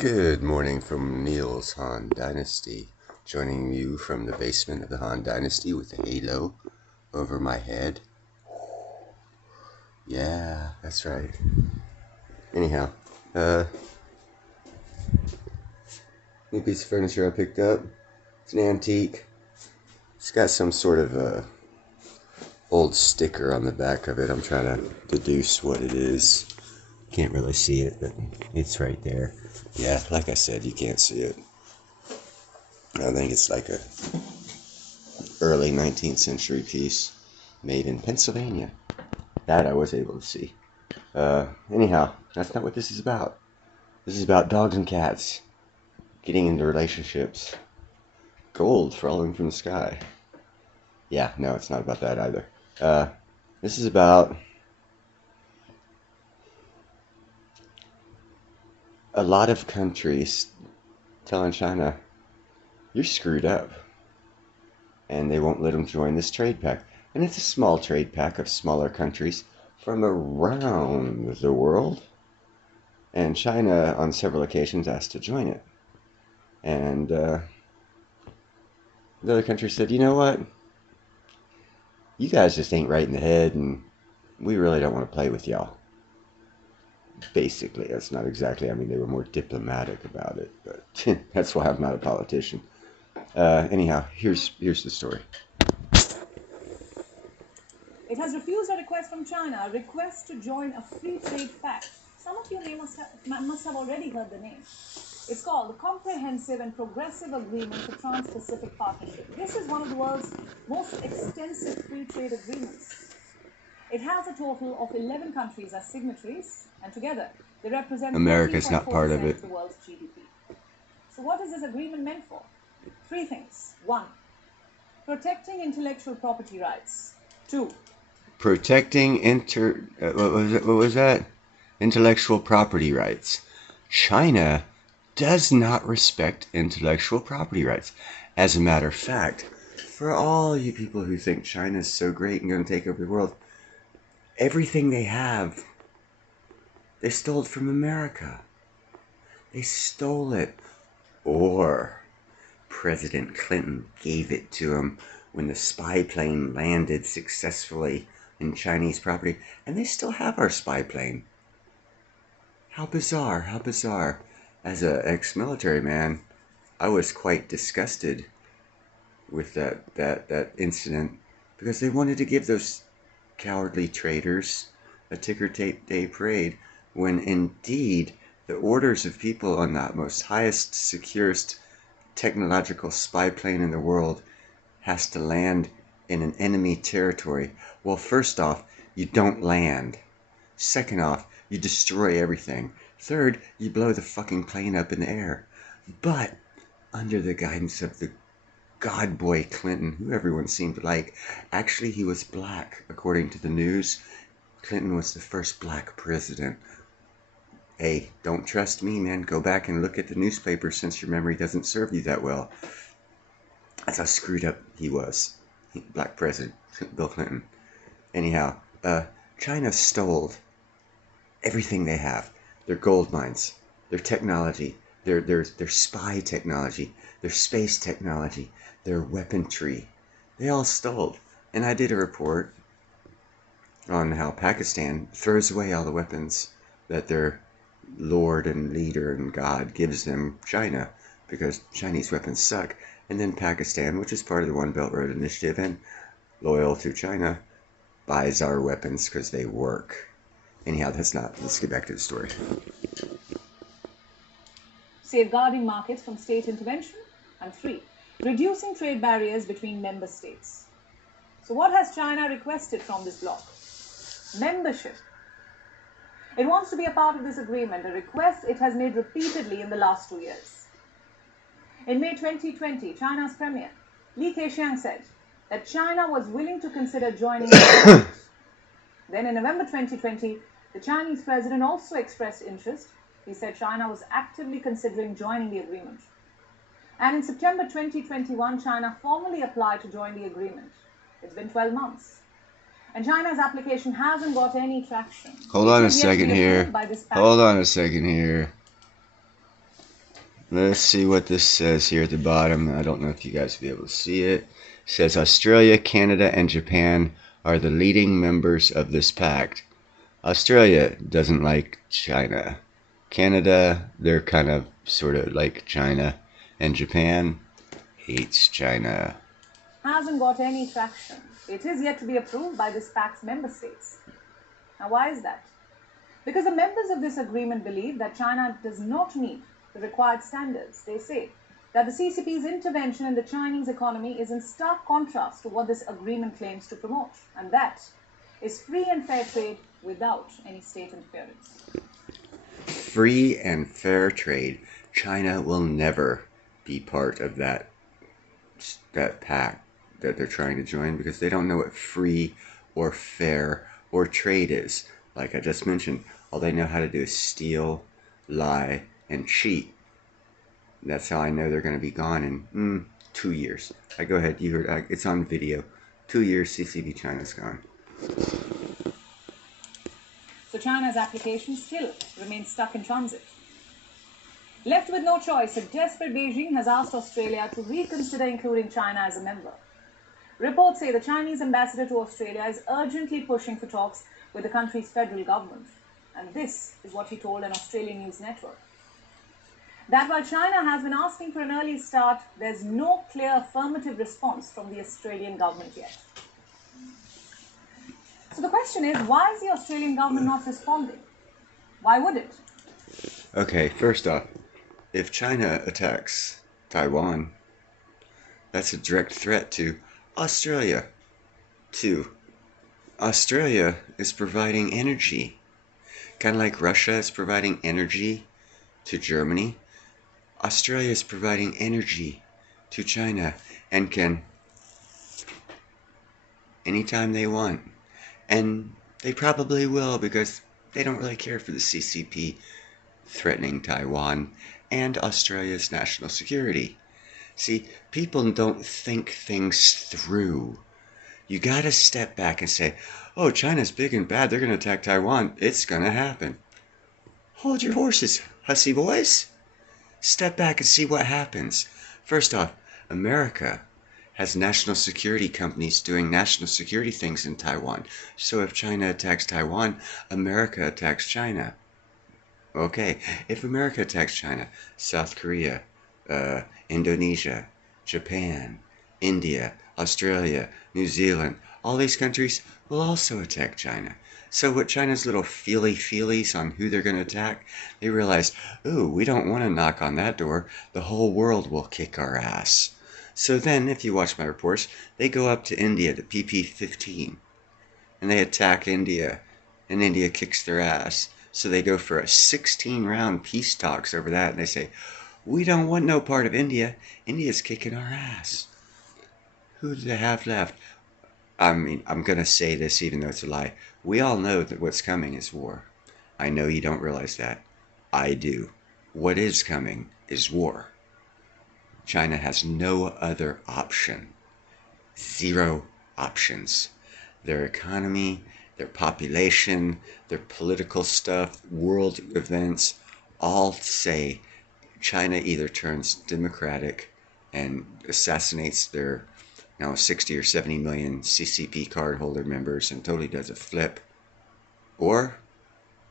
Good morning from Neil's Han Dynasty, joining you from the basement of the Han Dynasty with a halo over my head. Yeah, that's right. Anyhow, new piece of furniture I picked up. It's an antique. It's got some sort of old sticker on the back of it. I'm trying to deduce what it is. Can't really see it, but it's right there. Yeah, like I said, you can't see it. I think it's like a early 19th century piece made in Pennsylvania. That I was able to see. Anyhow, that's not what this is about. This is about dogs and cats getting into relationships. Gold falling from the sky. Yeah, no, it's not about that either. This is about a lot of countries telling China, you're screwed up. And they won't let them join this trade pact. And it's a small trade pact of smaller countries from around the world. And China, on several occasions, asked to join it. And the other country said, you know what? You guys just ain't right in the head, and we really don't want to play with y'all. Basically, that's not exactly, I mean, they were more diplomatic about it, but that's why I'm not a politician. Anyhow, here's the story. It has refused a request from China, a request to join a free trade pact. Some of you must have already heard the name. It's called the Comprehensive and Progressive Agreement for Trans-Pacific Partnership. This is one of the world's most extensive free trade agreements. It has a total of 11 countries as signatories, and together they represent America's not part of it. of the world's GDP. So what is this agreement meant for? Three things. 1. Protecting intellectual property rights. 2. Protecting what was that? Intellectual property rights. China does not respect intellectual property rights. As a matter of fact, for all you people who think China's so great and going to take over the world, everything they have, they stole it from America. They stole it. Or President Clinton gave it to them when the spy plane landed successfully in Chinese property, and they still have our spy plane. How bizarre, how bizarre. As an ex-military man, I was quite disgusted with that incident, because they wanted to give those cowardly traitors a ticker-tape day parade, when indeed the orders of people on that most highest, securest technological spy plane in the world has to land in an enemy territory. Well, first off, you don't land. Second off, you destroy everything. Third, you blow the fucking plane up in the air. But under the guidance of the God boy Clinton, who everyone seemed to like, actually he was black, according to the news. Clinton was the first black president. Hey, don't trust me, man. Go back and look at the newspaper, since your memory doesn't serve you that well. That's how screwed up he was. Black president, Bill Clinton. Anyhow, China stole everything they have. Their gold mines, their technology, their spy technology, their space technology, their weaponry. They all stole. And I did a report on how Pakistan throws away all the weapons that their Lord and leader and God gives them, China, because Chinese weapons suck. And then Pakistan, which is part of the One Belt Road Initiative and loyal to China, buys our weapons because they work. Anyhow, let's get back to the story. Safeguarding markets from state intervention. And 3. Reducing trade barriers between member states. So what has China requested from this bloc? Membership. It wants to be a part of this agreement, a request it has made repeatedly in the last 2 years. In May 2020, China's Premier Li Keqiang said that China was willing to consider joining the agreement. Then in November 2020, the Chinese president also expressed interest. He said China was actively considering joining the agreement. And in September 2021, China formally applied to join the agreement. It's been 12 months. And China's application hasn't got any traction. Hold on a second here. Let's see what this says here at the bottom. I don't know if you guys will be able to see it. It says Australia, Canada, and Japan are the leading members of this pact. Australia doesn't like China. Canada, they're kind of sort of like China. And Japan hates China. Hasn't got any traction. It is yet to be approved by this pact's member states. Now, why is that? Because the members of this agreement believe that China does not meet the required standards. They say that the CCP's intervention in the Chinese economy is in stark contrast to what this agreement claims to promote, and that is free and fair trade without any state interference. Free and fair trade. China will never be part of that pact that they're trying to join because they don't know what free or fair or trade is. Like I just mentioned, all they know how to do is steal, lie, and cheat. That's how I know they're going to be gone in 2 years. Go ahead, you heard, it's on video. 2 years, CCP China's gone. So China's application still remains stuck in transit. Left with no choice, a desperate Beijing has asked Australia to reconsider including China as a member. Reports say the Chinese ambassador to Australia is urgently pushing for talks with the country's federal government. And this is what he told an Australian news network. That while China has been asking for an early start, there's no clear affirmative response from the Australian government yet. So the question is, why is the Australian government not responding? Why would it? Okay, first off, if China attacks Taiwan, that's a direct threat to Australia. 2. Australia is providing energy. Kind of like Russia is providing energy to Germany. Australia is providing energy to China and can anytime they want. And they probably will because they don't really care for the CCP threatening Taiwan and Australia's national security. See, people don't think things through. You gotta step back and say, oh, China's big and bad, they're gonna attack Taiwan. It's gonna happen. Hold your horses, hussy boys. Step back and see what happens. First off, America has national security companies doing national security things in Taiwan. So if China attacks Taiwan, America attacks China. Okay, if America attacks China, South Korea, Indonesia, Japan, India, Australia, New Zealand, all these countries will also attack China. So with China's little feelies on who they're going to attack, they realize, ooh, we don't want to knock on that door. The whole world will kick our ass. So then, if you watch my reports, they go up to India, to PP-15, and they attack India, and India kicks their ass. So they go for a 16-round peace talks over that, and they say, we don't want no part of India. India's kicking our ass. Who do they have left? I mean, I'm going to say this even though it's a lie. We all know that what's coming is war. I know you don't realize that. I do. What is coming is war. China has no other option. 0 options. Their economy, their population, their political stuff, world events, all say China either turns democratic and assassinates their now 60 or 70 million CCP cardholder members and totally does a flip, or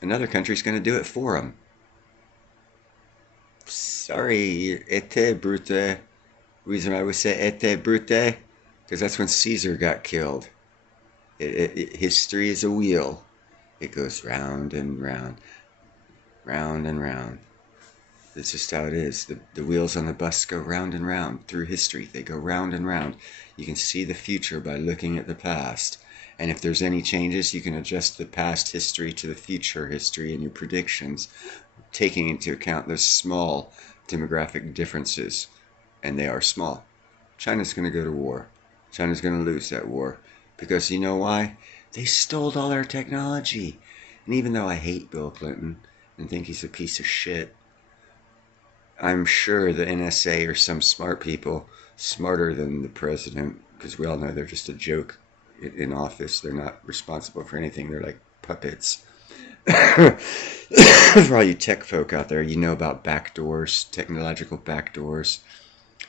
another country's going to do it for them. Sorry, ete brute. Reason I would say ete brute, because that's when Caesar got killed. History is a wheel. It goes round and round, round and round. That's just how it is. The wheels on the bus go round and round through history. They go round and round. You can see the future by looking at the past. And if there's any changes, you can adjust the past history to the future history in your predictions, taking into account those small demographic differences. And they are small. China's going to go to war. China's going to lose that war. Because you know why? They stole all our technology. And even though I hate Bill Clinton and think he's a piece of shit, I'm sure the NSA are some smart people, smarter than the president, because we all know they're just a joke in office. They're not responsible for anything. They're like puppets. For all you tech folk out there, you know about backdoors, technological backdoors.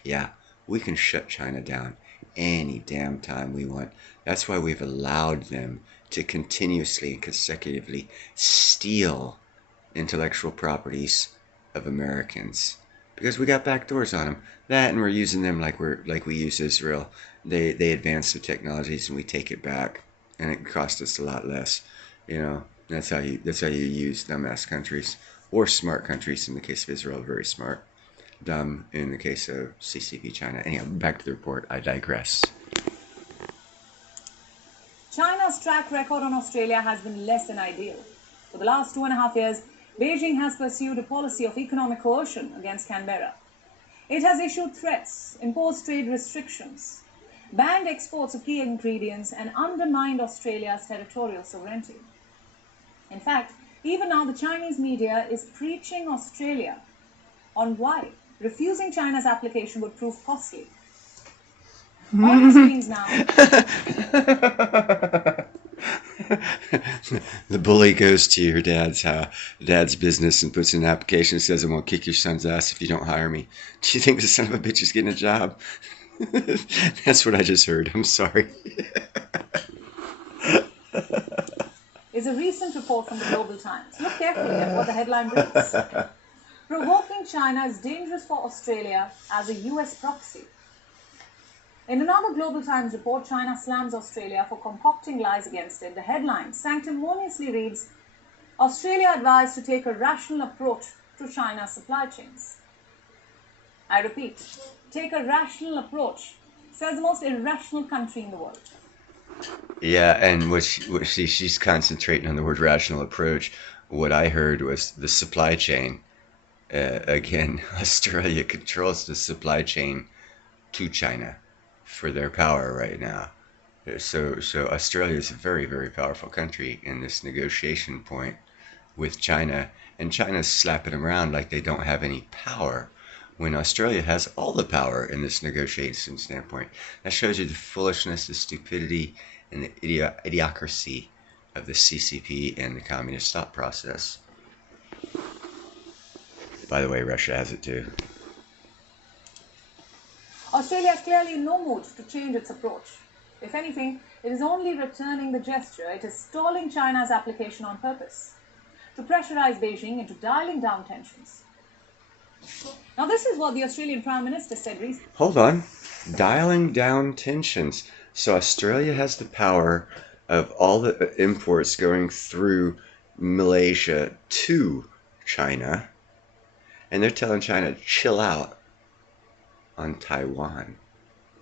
Yeah, we can shut China down any damn time we want. That's why we've allowed them to continuously and consecutively steal intellectual properties of Americans because we got backdoors on them. That and we're using them like we use Israel. They advance the technologies and we take it back, and it costs us a lot less. You know, that's how you use dumbass countries or smart countries. In the case of Israel, very smart. Dumb in the case of CCP China. Anyhow, back to the report. I digress. China's track record on Australia has been less than ideal. For the last 2.5 years, Beijing has pursued a policy of economic coercion against Canberra. It has issued threats, imposed trade restrictions, banned exports of key ingredients, and undermined Australia's territorial sovereignty. In fact, even now the Chinese media is preaching Australia on why refusing China's application would prove costly. On the screens now. The bully goes to your dad's business and puts in an application and says, I'm going to kick your son's ass if you don't hire me. Do you think the son of a bitch is getting a job? That's what I just heard. I'm sorry. Is a recent report from the Global Times. Look carefully at what the headline reads. Provoking China is dangerous for Australia as a US proxy. In another Global Times report, China slams Australia for concocting lies against it. The headline sanctimoniously reads, Australia advised to take a rational approach to China's supply chains. I repeat, take a rational approach, says the most irrational country in the world. Yeah, and she's concentrating on the word rational approach. What I heard was the supply chain. Again, Australia controls the supply chain to China for their power right now. So Australia is a very, very powerful country in this negotiation point with China, and China's slapping them around like they don't have any power when Australia has all the power in this negotiation standpoint. That shows you the foolishness, the stupidity, and the idiocracy of the CCP and the communist thought process. By the way, Russia has it too. Australia is clearly in no mood to change its approach. If anything, it is only returning the gesture. It is stalling China's application on purpose to pressurize Beijing into dialing down tensions. Now, this is what the Australian Prime Minister said recently. Hold on. Dialing down tensions. So Australia has the power of all the imports going through Malaysia to China, and they're telling China to chill out on Taiwan.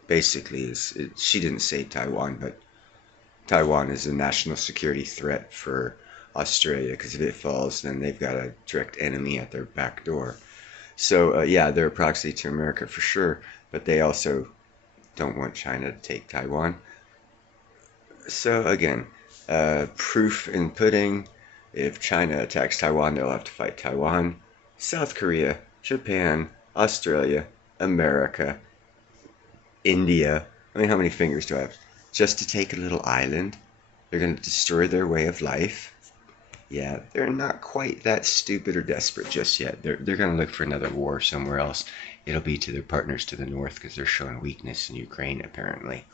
Basically, she didn't say Taiwan, but Taiwan is a national security threat for Australia, because if it falls, then they've got a direct enemy at their back door. So, yeah, they're a proxy to America for sure, but they also don't want China to take Taiwan. So, again, proof in pudding. If China attacks Taiwan, they'll have to fight Taiwan. South Korea, Japan, Australia, America, India. I mean, how many fingers do I have? Just to take a little island? They're going to destroy their way of life? Yeah, they're not quite that stupid or desperate just yet. They're going to look for another war somewhere else. It'll be to their partners to the north because they're showing weakness in Ukraine, apparently.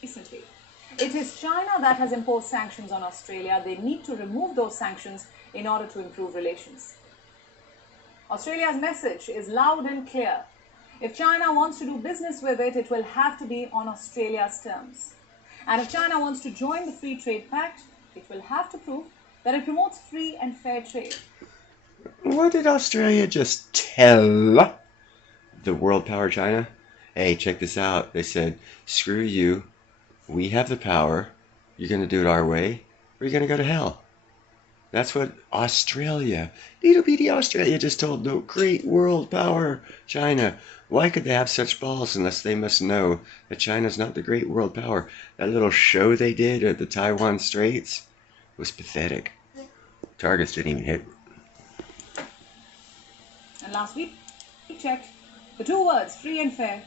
Recently, it is China that has imposed sanctions on Australia. They need to remove those sanctions in order to improve relations. Australia's message is loud and clear. If China wants to do business with it, it will have to be on Australia's terms. And if China wants to join the Free Trade Pact, it will have to prove that it promotes free and fair trade. What did Australia just tell the world power China? Hey, check this out. They said, screw you. We have the power. You're going to do it our way, or you're going to go to hell. That's what Australia, little bitty Australia, just told the great world power China. Why could they have such balls unless they must know that China's not the great world power? That little show they did at the Taiwan Straits was pathetic. Targets didn't even hit. And last week, we checked the two words, free and fair,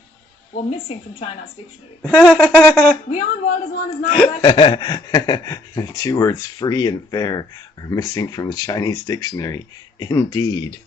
were missing from China's dictionary. Beyond world as one is now elected. The two words free and fair are missing from the Chinese dictionary. Indeed.